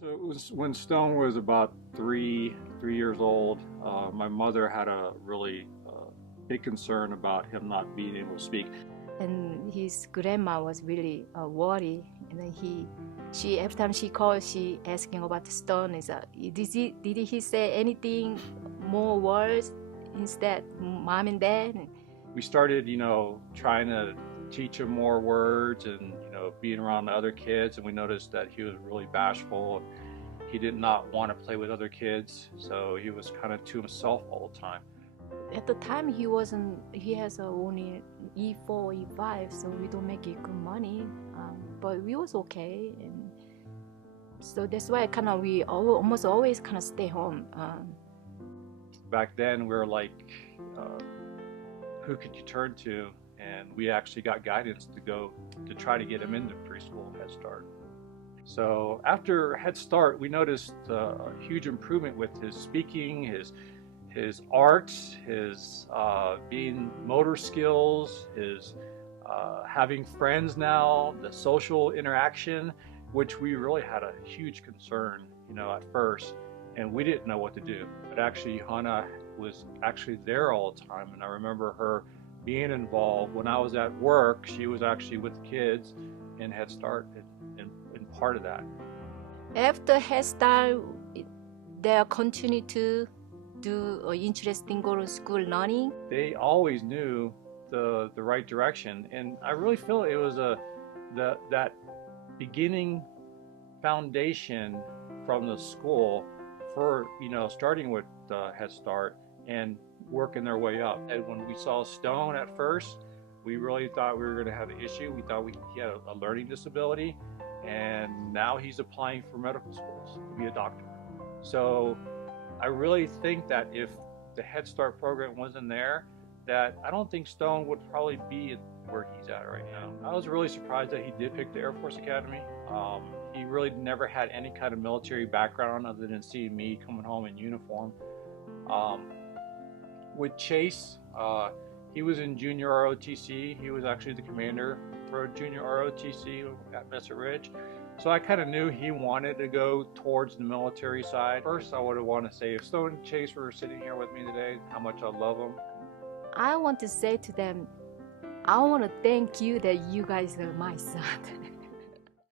So it was when Stone was about three years old. My mother had a really big concern about him not being able to speak. And his grandma was really worried. And then she every time she called, she asking about the Stone. Did he say anything more words instead, mom and dad? We started, trying to teach him more words and, being around the other kids. And we noticed that he was really bashful. He did not want to play with other kids. So he was kind of to himself all the time. At the time, he has only E4, E5, so we don't make it good money. But we was okay. And so that's why we almost always kind of stay home. Back then, we were like, who could you turn to? And we actually got guidance to go to try to get him into preschool Head Start. So after Head Start, we noticed a huge improvement with his speaking, his art, his being motor skills, his having friends now, the social interaction, which we really had a huge concern, at first, and we didn't know what to do. But actually, Hannah was actually there all the time, and I remember her being involved. When I was at work, she was actually with kids in Head Start and part of that. After Head Start, they continue to do interesting go to school learning. They always knew the right direction, and I really feel it was that beginning foundation from the school for starting with Head Start and working their way up. And when we saw Stone at first, we really thought we were going to have an issue. We thought he had a learning disability, and now he's applying for medical schools to be a doctor. So I really think that if the Head Start program wasn't there, that I don't think Stone would probably be where he's at right now. I was really surprised that he did pick the Air Force Academy. He really never had any kind of military background other than seeing me coming home in uniform. With Chase, he was in junior ROTC. He was actually the commander for junior ROTC at Messer Ridge. So I kind of knew he wanted to go towards the military side. First, I would want to say if Stone and Chase were sitting here with me today, how much I love them. I want to say to them, I want to thank you that you guys are my son.